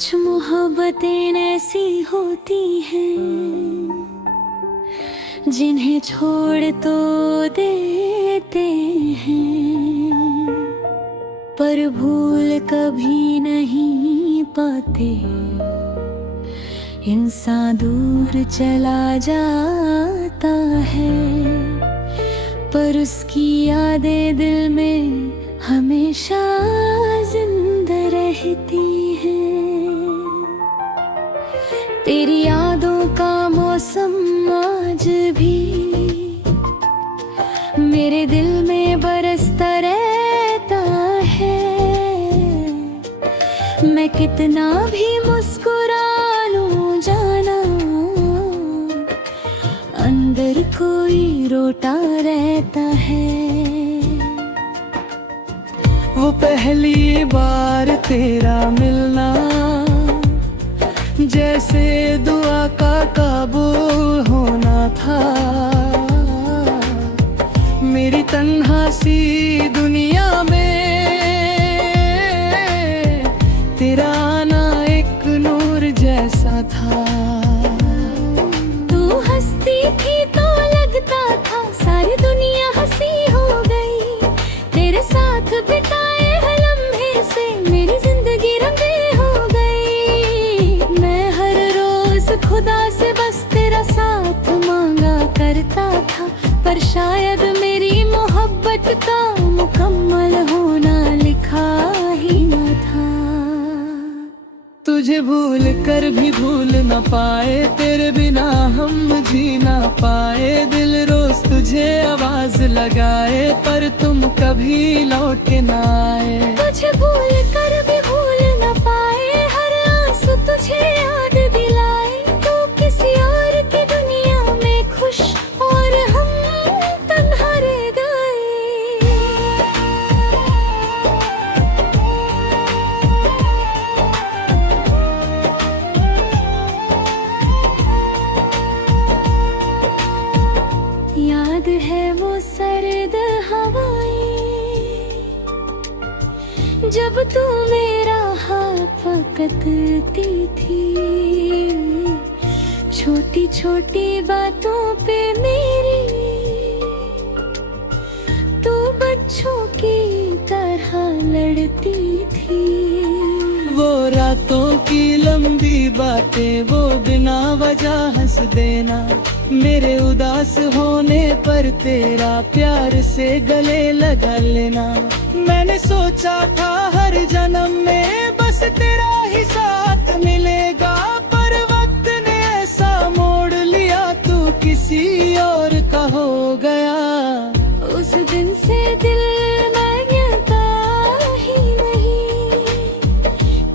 कुछ मोहब्बतें ऐसी होती हैं जिन्हें छोड़ तो देते हैं, पर भूल कभी नहीं पाते। इंसान दूर चला जाता है, पर उसकी यादें दिल में हमेशा जिंदा रहती हैं। तेरी यादों का मौसम आज भी मेरे दिल में बरसता रहता है। मैं कितना भी मुस्कुरा लूं जाना, अंदर कोई रोता रहता है। वो पहली बार तेरा मिलना जैसे दुआ का कबूल होना था। मेरी तन्हा सी दुनिया में तेरा आना एक नूर जैसा था। तू हंसती थी तो लगता था सारी दुनिया हंसी हो गई। तेरे साथ बिताए हर लम्हे से मेरी जिंदगी रंगीन हो गई। मैं हर रोज खुदा से बस तेरा साथ मांगा करता था, पर शायद मेरी मोहब्बत का मुकम्मल होना लिखा ही न था। तुझे भूल कर भी भूल न पाए, तेरे बिना हम जी ना पाए। दिल रोज तुझे आवाज लगाए, पर तुम कभी लौट के ना आए। तुझे भूल कर भी भूल न पाए, हर आंसू तुझे याद दिलाए। तू किसी और की दुनिया में खुश और हम तन्हा रह गए। याद है वो सर्द हवाएं जब तू मेरा हाथ पकड़ती थी। छोटी छोटी बातों पे मेरी तू बच्चों की तरह लड़ती थी। वो रातों की लंबी बातें, वो बिना वजह हंस देना। मेरे उदास होने पर तेरा प्यार से गले लगा लेना। मैंने सोचा था हर जन्म में बस तेरा ही साथ मिलेगा, पर वक्त ने ऐसा मोड़ लिया, तू किसी और का हो गया। उस दिन से दिल मांगता ही नहीं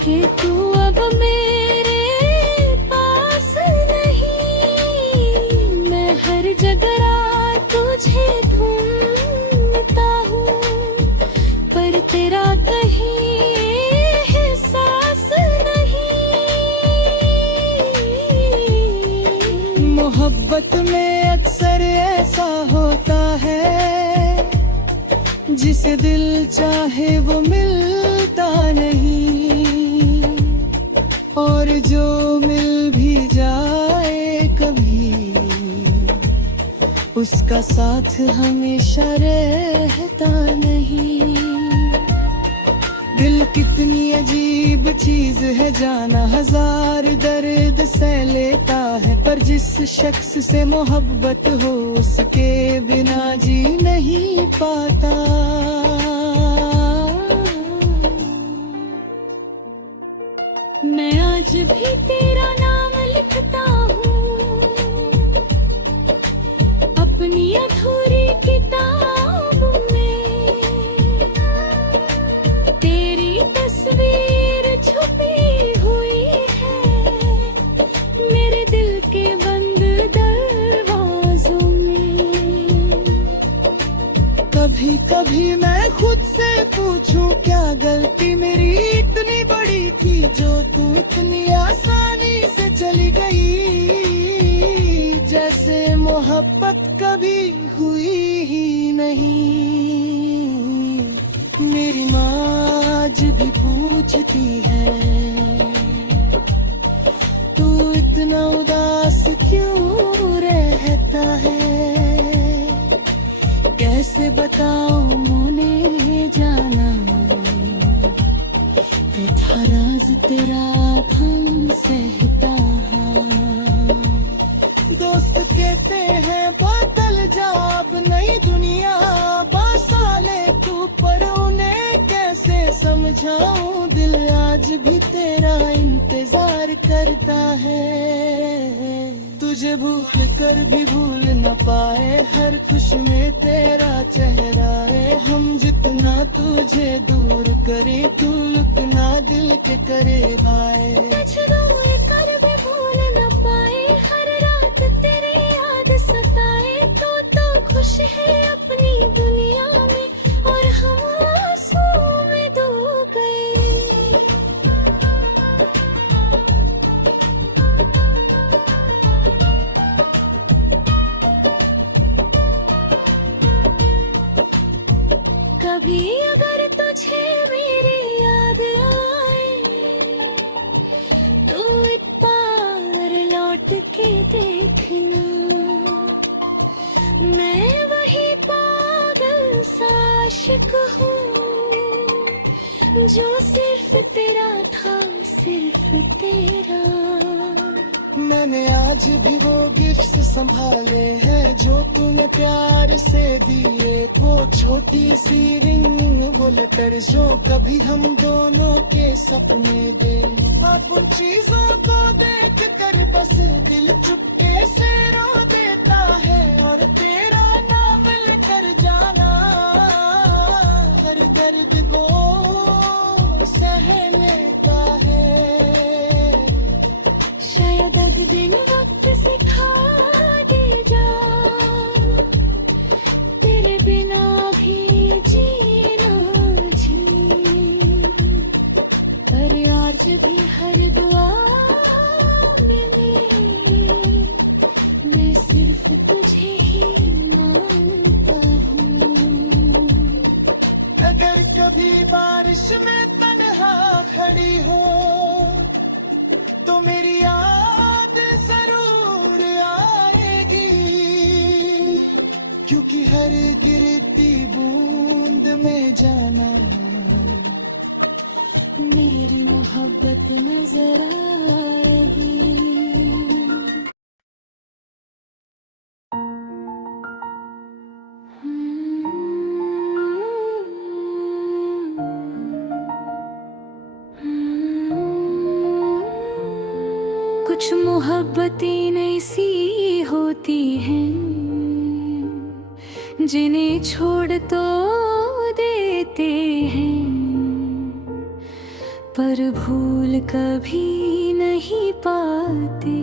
कि तू अब मेरे पास नहीं। मैं हर जगह तुझे ढूंढता हूँ, पर तेरा कहीं एहसास नहीं। मोहब्बत में अक्सर ऐसा होता है, जिसे दिल चाहे वो मिलता नहीं, और जो मिल भी जाए कभी उसका साथ हमेशा रहता नहीं। दिल कितनी अजीब चीज है, जाना हजार दर्द सह लेता है, पर जिस शख्स से मोहब्बत हो उसके बिना जी नहीं पाता। मैं आज भी तेरा नाम लिखता हूँ अपनी अधूरी किताब में। तेरी तस्वीर छुपी हुई है मेरे दिल के बंद दरवाजों में। कभी कभी मैं खुद से पूछूं, क्या गलती मेरी इतनी बड़ी थी जो तू इतनी आसानी से चली गई। जैसे मोहब्बत कभी हुई ही नहीं। मेरी माँ आज भी पूछती है इतना उदास क्यों रहता है, कैसे बताऊं मुझे जाना, था राज तेरा हम सहता है। दोस्त कहते हैं बदल जा अब नई दुनिया बसाले तू, पर उन्हें कैसे समझाऊं, दिल आज भी तेरा इंतजार करता है। तुझे भूल कर भी भूल न पाए, हर खुशी में तेरा चेहरा है। हम जितना तुझे दूर करें, तू लुकना दिल के करीब आए। तुझे भूल कर भी भूल न पाए, हर रात तेरी याद सताए। तो खुश है अपनी दुनिया में और हम आंसुओं में डूब गए। कभी अगर तुझे मेरी याद आए, तो एक बार लौट के देखना, मैं वही पागल सा आशिक हूँ, जो सिर्फ तेरा था, सिर्फ तेरा। मैंने आज भी वो गिफ्ट्स संभाले हैं जो तूने प्यार से दिए, वो छोटी सी रिंग वो लेटर जो कभी हम दोनों के सपने दे। अब उन चीजों को देख कर बस दिल चुपके से रो देता है, और तेरा नाम लेकर जाना हर दर्द को सह लेता है। शायद अब दिन वक्त सिखा देगा, तेरे बिना भी जीना जी। पर आज भी हर दुआ में मैं सिर्फ तुझे ही मानता हूँ। अगर कभी बारिश में तन्हा खड़ी हो, तो मेरी याद जरूर आएगी, क्योंकि हर गिरती बूंद में जाना मेरी मोहब्बत नजर आएगी। कुछ मोहब्बतें ऐसी होती हैं, जिन्हें छोड़ तो देते हैं, पर भूल कभी नहीं पाते।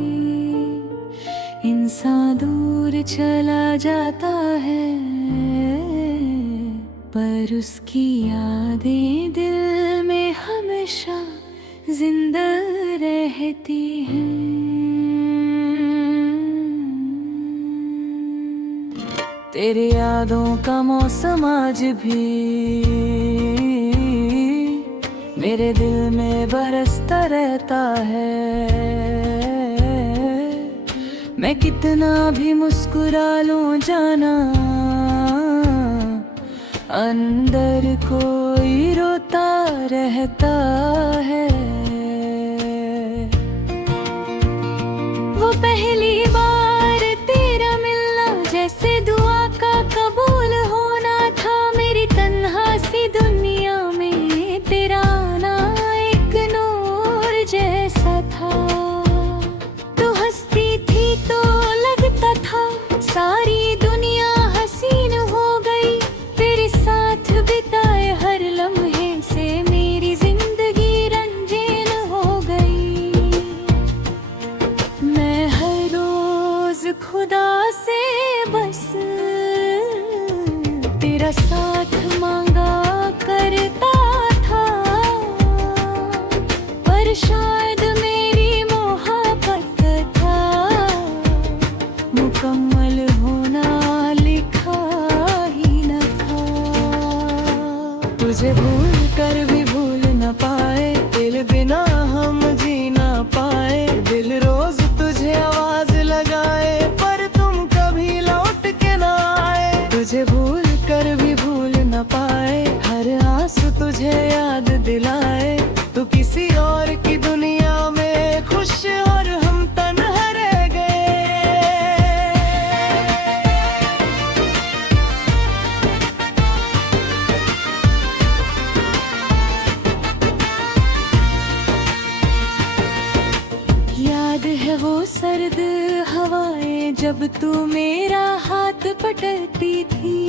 इंसान दूर चला जाता है, पर उसकी यादें दिल में हमेशा जिंदा रहती हैं। तेरी यादों का मौसम आज भी मेरे दिल में बरसता रहता है। मैं कितना भी मुस्कुरा लूं जाना, अंदर कोई रोता रहता है। वो पहली बार तेरा मिलना जैसे दुआ का कबूल होना था। मेरी तन्हा सी दुनिया में तेरा आना एक नूर जैसा था। तू हंसती थी तो लगता था सारी दुनिया हसीन हो गई। तेरे साथ बिताए हर लम्हे से मेरी जिंदगी रंगीन हो गई। मैं हर रोज खुदा से बस तेरा साथ मांगा करता था, पर शायद मेरी मोहब्बत था मुकम्मल होना लिखा ही न था। तुझे भूल कर भी भूल न पाए, दिल बिना हम जी ना पाए। दिल रोज तुझे तुझे आवाज लगाए पर तुम कभी लौट के ना आए। तुझे भूल कर भी भूल न पाए, हर आंसू तुझे याद दिलाए। तू किसी और की दुनिया में खुश और हम तन्हा रह गए। याद है वो सर्द हवाएं जब तू मेरा हाथ पटकती थी।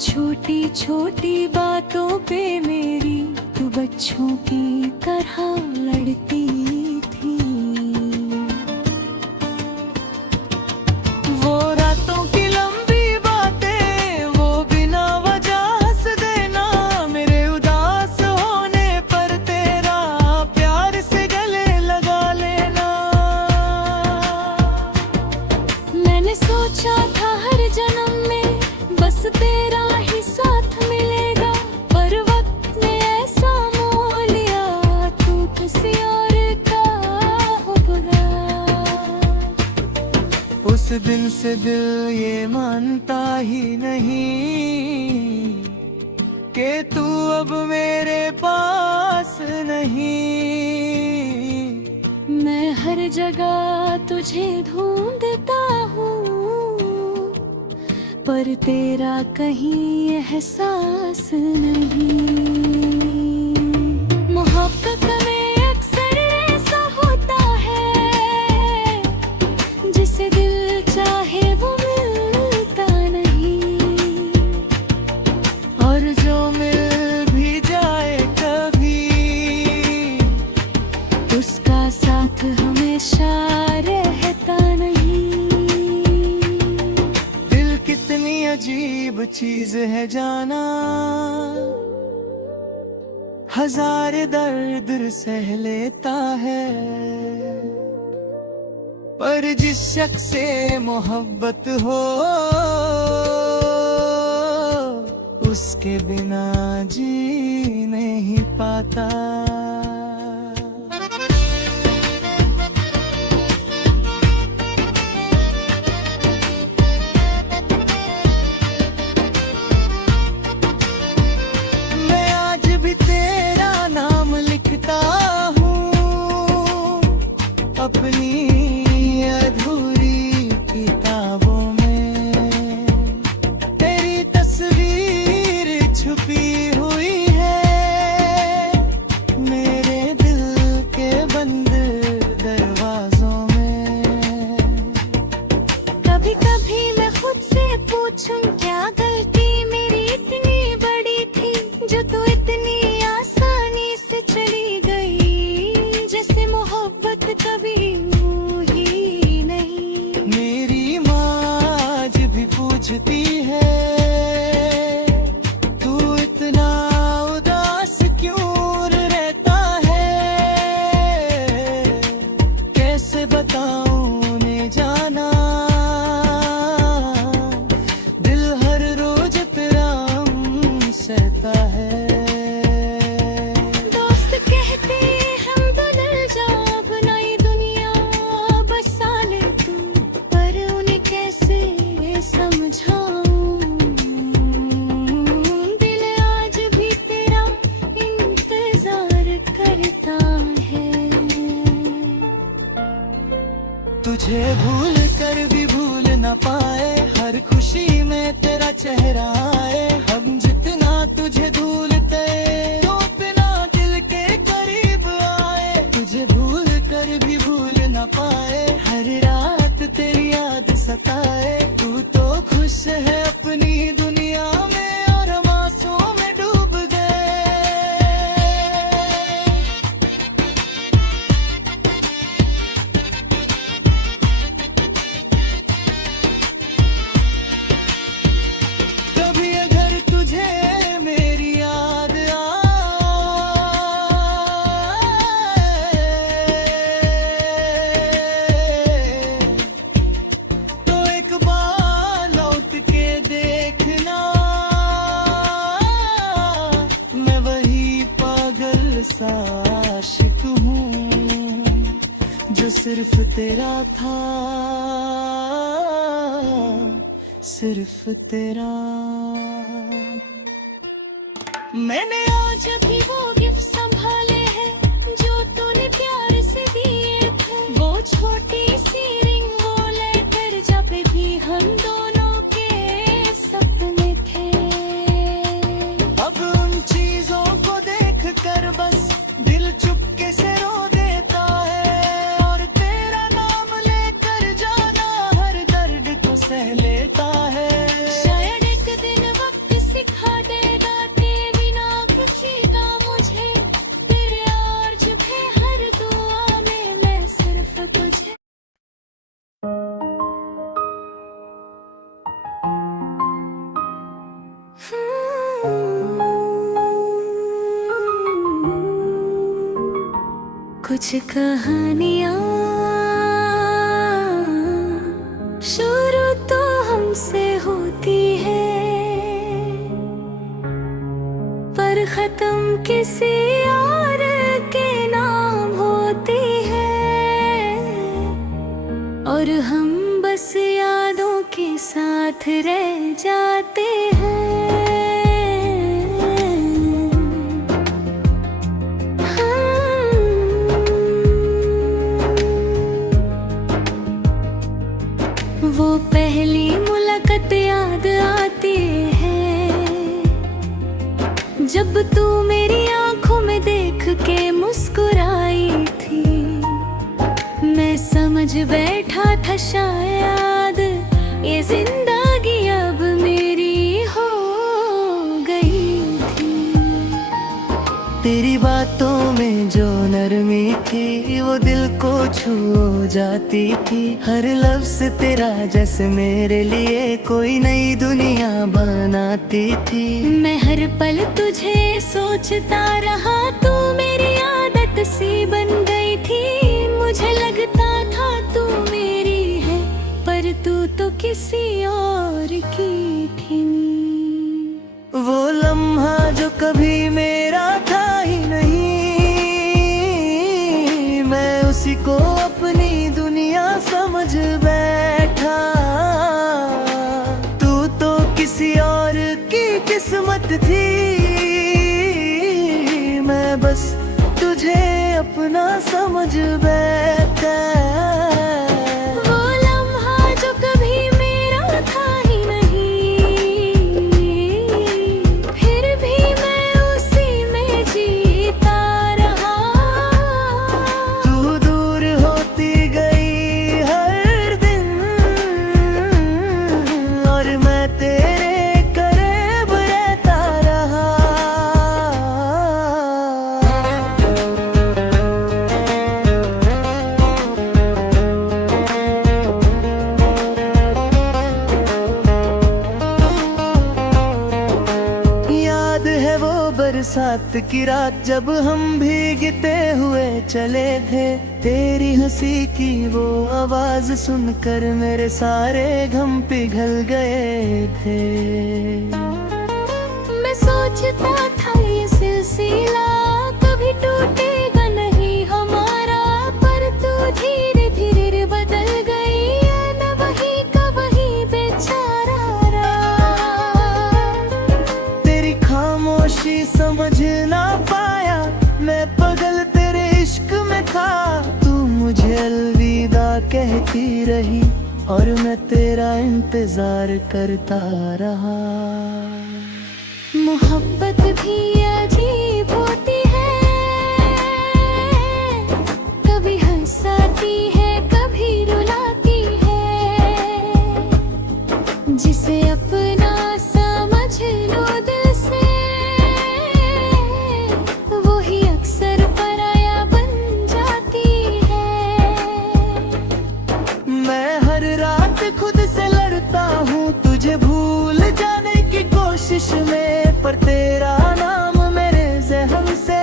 छोटी छोटी बातों पे मेरी तू बच्चों की तरह लड़ती थी। वो रातों की लंबी बातें, वो बिना वजह हंस देना, मेरे उदास होने पर तेरा प्यार से गले लगा लेना। मैंने सोचा था हर जन्म में बस तेरा ही साथ मिलेगा, पर वक्त ने ऐसा मोह लिया तू किसी और का हो गया। उस दिन से दिल ये मानता ही नहीं कि तू अब मेरे पास नहीं। मैं हर जगह तुझे ढूंढता हूँ, पर तेरा कहीं एहसास नहीं। मोहब्बत में अक्सर ऐसा होता है, जिसे दिल चाहे वो मिलता नहीं, और जो मिल भी जाए कभी उसका साथ हमेशा रहता नहीं। कितनी अजीब चीज है जाना, हजार दर्द सह लेता है, पर जिस शख्स से मोहब्बत हो उसके बिना जी नहीं पाता। अपनी अधूरी किताबों में तेरी तस्वीर छुपी हुई है, मेरे दिल के बंद दरवाजों में। कभी कभी मैं खुद से पूछूं क्या गलती मेरी इतनी बड़ी थी, जो तू इतनी आसानी से चली गई, जैसे मोहब्बत कभी हुई नहीं। मेरी माँ आज भी पूछती है तू इतना उदास क्यों रहता है, कैसे बताऊं उन्हें जाना, दिल हर रोज तेरा गम सहता है। तुझे भूल कर भी भूल न पाए, हर खुशी में तेरा चेहरा आए। हम जितना तुझे ढूंढते तो उतना दिल के करीब आए। तुझे भूल कर भी भूल न पाए, हर रात तेरी याद सताए। तू तो खुश है अपनी दुनिया में और हम आंसुओं में डूब गए। जो सिर्फ तेरा था, सिर्फ तेरा। मैंने आज भी वो गिफ्ट संभाले हैं जो तूने प्यार से दिए थे। वो छोटी सी रिंग, वो लेटर जब भी हम दोनों के सपने थे। अब उन चीजों को देख कर बस दिल चुपके से रो देता है, और तेरा नाम लेकर जाना हर दर्द को सह लेता है। शायद एक दिन वक्त सिखा देगा तेरे बिना खुशी का मुझे, तेरे अर्ज पे हर दुआ में मैं सिर्फ तुझे। कुछ कहानियाँ शुरू तो हमसे होती है, पर खत्म किसी और के नाम होती है, और हम बस यादों के साथ रह जाते हैं। वो पहली मुलाकात याद आती है, जब तू मेरी आंखों में देख के मुस्कुराई थी। मैं समझ बैठा था शायद ये जिंदगी अब मेरी हो गई थी। तेरी बातों में जो नरमी थी वो दिल को छू जाती थी। हर लफ्ज़ तेरा जैसे मेरे लिए कोई नई दुनिया बनाती थी। मैं हर पल तुझे सोचता रहा, तू मेरी आदत सी बन गई थी। मुझे लगता था तू मेरी है, पर तू तो किसी और की थी। वो लम्हा जो कभी मेरा था ही नहीं, मैं उसी को अपनी दुनिया समझ बैठा। तू तो किसी और की किस्मत थी, मैं बस तुझे अपना समझ बैठा। वो लम्हा जो कभी मेरा था ही नहीं, फिर भी मैं उसी में जीता रहा। तू दूर होती गई हर दिन, और मैं तेरे करीब रहता रहा। याद है वो बरसात की रात जब हम भीगते हुए चले थे। तेरी हंसी की वो आवाज सुनकर मेरे सारे गम पिघल गए थे। मैं सोचता था ये सिलसिला कभी टूटेगा नहीं हमारा, पर तू धीरे धीरे बदल गई, मैं वही का वही बेचारा रहा। तेरी खामोशी समझ ना पाया, मैं पगल तेरे इश्क में था। तू मुझे अलविदा कहती रही, और मैं तेरा इंतजार करता रहा। मोहब्बत भी अजीब होती है, कभी हंसाती है कभी रुलाती है। जिसे अपना समझ लो दिल से, वो ही अक्सर पराया बन जाती है। मैं हर रात खुद से लड़ता हूँ तुझे भूल जाने की कोशिश में, पर तेरा नाम मेरे ज़हन से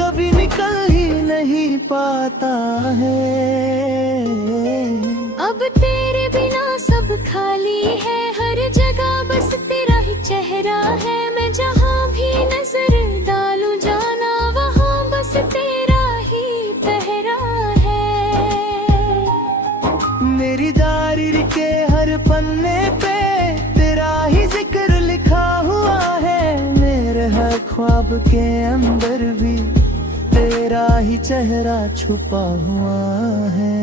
कभी निकल ही नहीं पाता है। अब तेरे बिना सब खाली है, हर जगह बस तेरा ही चेहरा है। मैं जहाँ भी नजर डालूं जाना, वहाँ बस तेरा ही पहरा है। मेरी डायरी के हर पन्ने पे तेरा ही जिक्र लिखा हुआ है। मेरे हर ख्वाब के अंदर भी तेरा ही चेहरा छुपा हुआ है।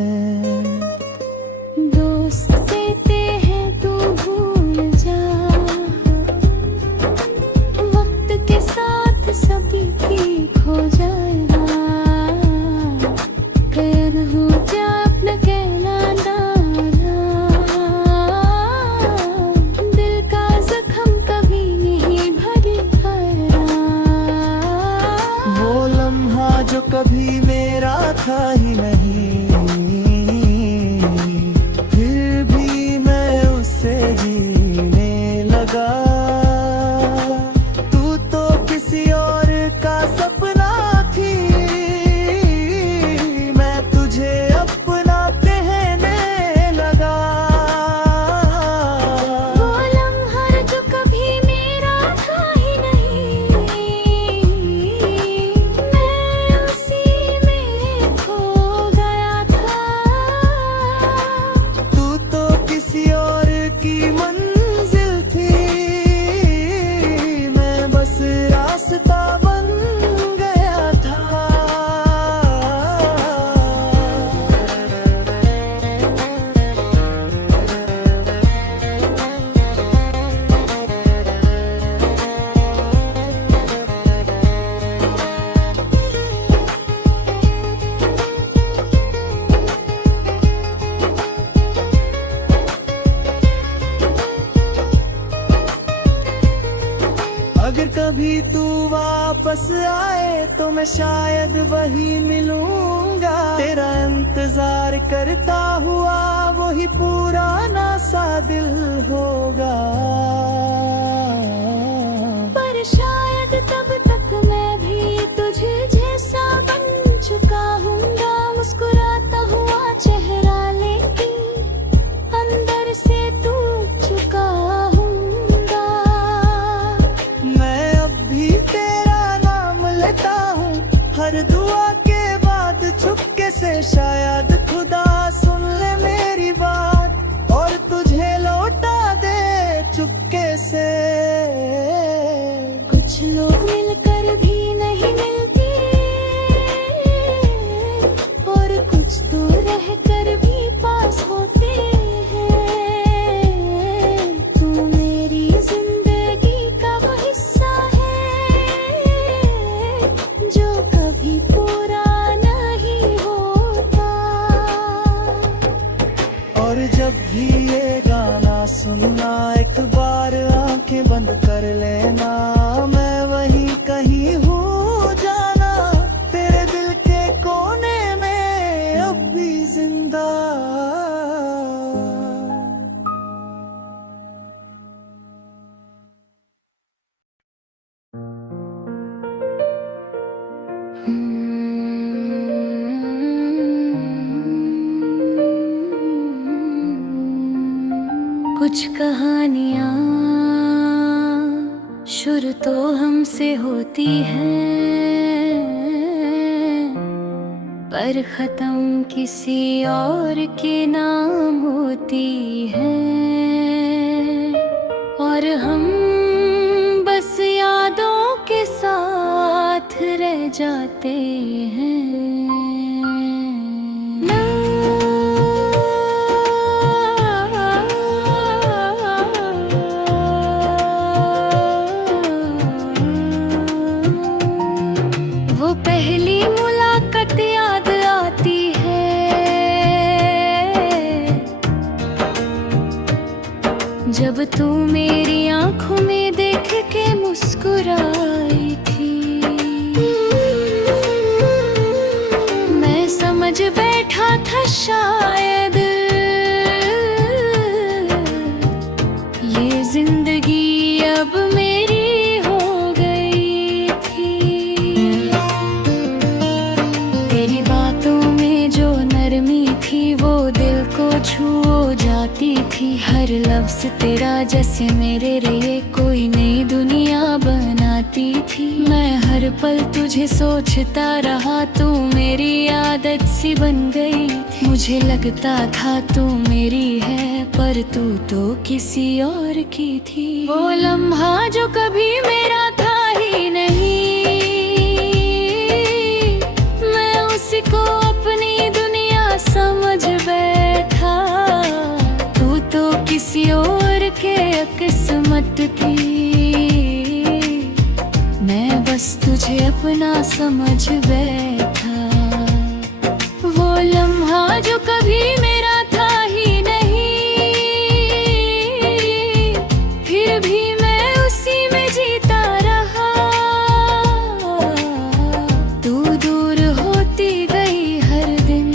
दोस्त देते हैं तू भूल जा, वक्त के साथ सभी ठीक हो जाएगा। कैद हो जा अपना कहलाना, दिल का जख्म कभी नहीं भरेगा। वो लम्हा जो कभी मेरा था ही नहीं, फिर भी मैं उससे जीने लगा। तू तो किसी और का सपना थी, मैं तुझे अपना कहने लगा। वो लम्हा जो कभी मेरा था ही नहीं, मैं उसी में खो गया था। तू तो किसी और की मंजिल थी, मैं बस रास्ता बन गया था। अगर कभी तू वापस आए तो मैं शायद वही मिलूंगा। तेरा इंतजार करता हुआ वही पुराना सा दिल होगा। पर शायद तब तक मैं भी तुझे जैसा बन चुका हूँगा। मुस्कुराता हुआ चेहरा लेके अंदर से टूट चुका हूँगा। मैं अब भी तेरा नाम लेता हूँ हर दुआ के बाद चुपके से। शायद खुदा सुन ले मेरी बात और तुझे लौटा दे चुपके से। कुछ लोग मिलकर भी नहीं मिलते, और कुछ तो रहकर भी पास होते हैं। तू मेरी जिंदगी का वो हिस्सा है जो कभी पूरा नहीं होता। और जब भी ये गाना सुनना एक बार आंखें बंद कर लेना। मैं वहीं कहीं हूँ जाना, तेरे दिल के कोने में अब भी जिंदा। कुछ कहानियाँ शुरू तो हमसे होती हैं, पर खत्म किसी और के नाम होती हैं। और हम बस यादों के साथ रह जाते हैं। वो पहली मुलाकात याद आती है, जब तू मेरी आंखों में देख के मुस्कुराई थी। मैं समझ बैठा था शायद ये जिंदगी अब मेरी हो गई थी। तेरी बातों में जो नरमी थी वो दिल को छू जाती थी। हर लफ्ज तेरा जैसे मेरे लिए कोई नई दुनिया बना आती थी। मैं हर पल तुझे सोचता रहा, तू मेरी आदत सी बन गई थी। मुझे लगता था तू मेरी है, पर तू तो किसी और की थी। वो लम्हा जो कभी मेरा था ही नहीं, मैं उसको अपनी दुनिया समझ बैठा। तू तो किसी और के किस्मत थी, मैं बस तुझे अपना समझ बैठा। वो लम्हा जो कभी मेरा था ही नहीं, फिर भी मैं उसी में जीता रहा। तू दूर होती गई हर दिन,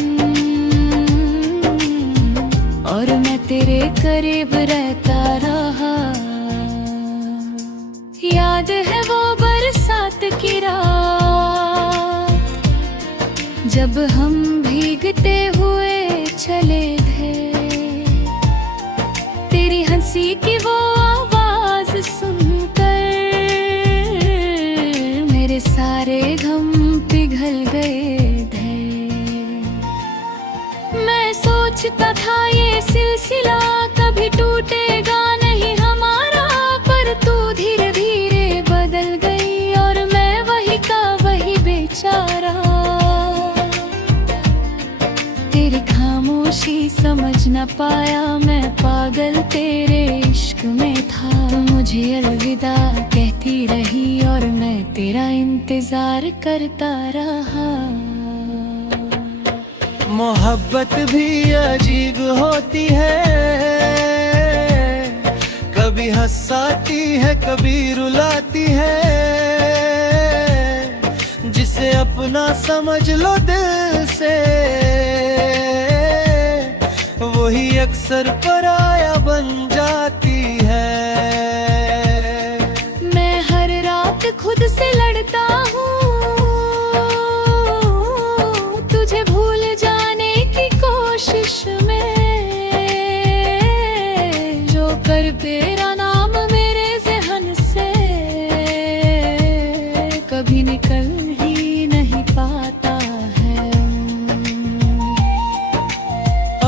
और मैं तेरे करीब रहता रहा। याद है वो बरसात की रात, जब हम भीगते हुए चले थे। तेरी हंसी की वो आवाज सुनकर मेरे सारे गम पिघल गए थे। मैं सोचता था ये सिलसिला कभी टूटेगा नहीं हमारा, पर तू धीरे धीरे बदल गई और मैं वही का वही बेचारा। तेरी खामोशी समझ न पाया, मैं पागल तेरे इश्क में था। तू मुझे अलविदा कहती रही और मैं तेरा इंतजार करता रहा। मोहब्बत भी अजीब होती है, कभी हंसाती है कभी रुलाती है। जिसे अपना समझ लो दिल से, वही अक्सर पराया बन जाती है। मैं हर रात खुद से लड़ता हूँ, तुझे भूल जाने की कोशिश में। जो कर तेरा नाम मेरे ज़हन से कभी निकल ही नहीं पाता है।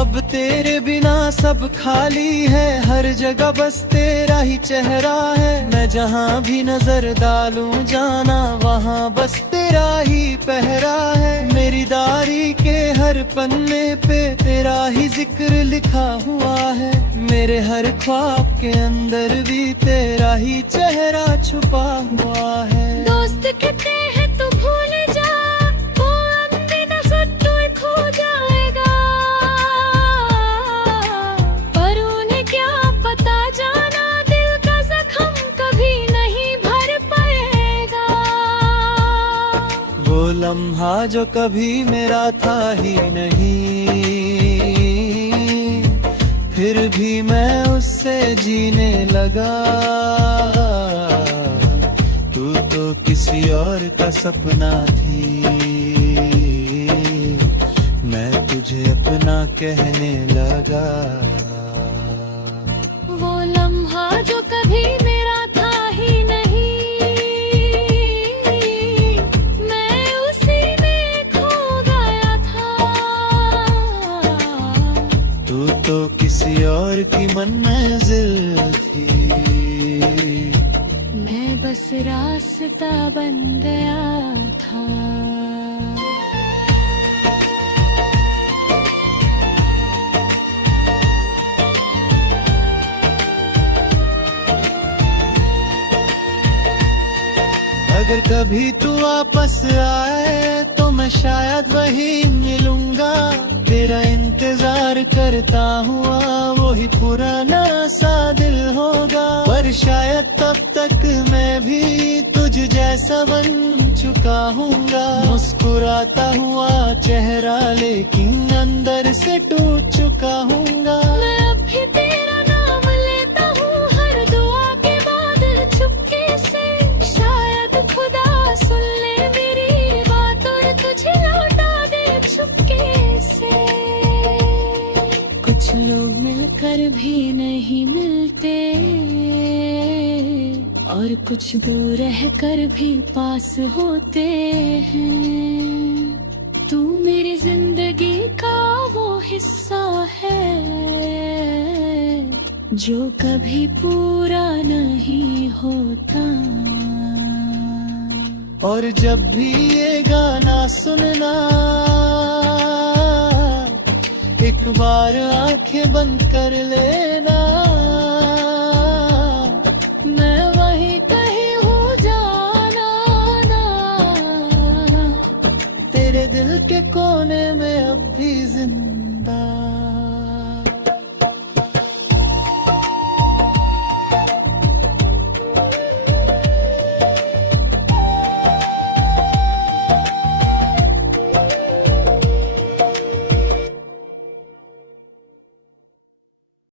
अब तेरे बिना सब खाली है, हर जगह बस तेरा ही चेहरा है। मैं जहाँ भी नजर डालूं जाना, वहाँ बस तेरा ही पहरा है। मेरी दारी के हर पन्ने पे तेरा ही जिक्र लिखा हुआ है। मेरे हर ख्वाब के अंदर भी तेरा ही चेहरा छुपा हुआ है। दोस्त कहते हैं तू भूल जा, वो अंधेरा सट्टू खो जाएगा, पर उन्हें क्या पता जाना दिल का जख्म कभी नहीं भर पाएगा। वो लम्हा जो कभी मेरा था ही नहीं, फिर भी मैं उससे जीने लगा। तू तो किसी और का सपना थी, मैं तुझे अपना कहने लगा। वो लम्हा जो कभी मेरा था ही नहीं, मैं उसी में खो गया था। तू तो किसी और की मंजिल थी, मैं बस रास्ता बन गया था। अगर कभी तू वापस आए तो मैं शायद वही मिलूंगा। तेरा इंतजार करता हुआ वही पुराना सा दिल होगा, पर शायद तब तक मैं भी तुझ जैसा बन चुका हूँगा। मुस्कुराता हुआ चेहरा लेकिन अंदर से टूट चुका हूँगा। मैं अब भी तेरा नाम लेता हूँ हर दुआ के बाद चुपके से। शायद खुदा सुन ले मेरी बात और तुझे लौटा दे चुपके से। कुछ लोग मिलकर भी नहीं मिलते, और कुछ दूर रहकर भी पास होते हैं। तू मेरी जिंदगी का वो हिस्सा है जो कभी पूरा नहीं होता। और जब भी ये गाना सुनना, एक बार आंखें बंद कर लेना।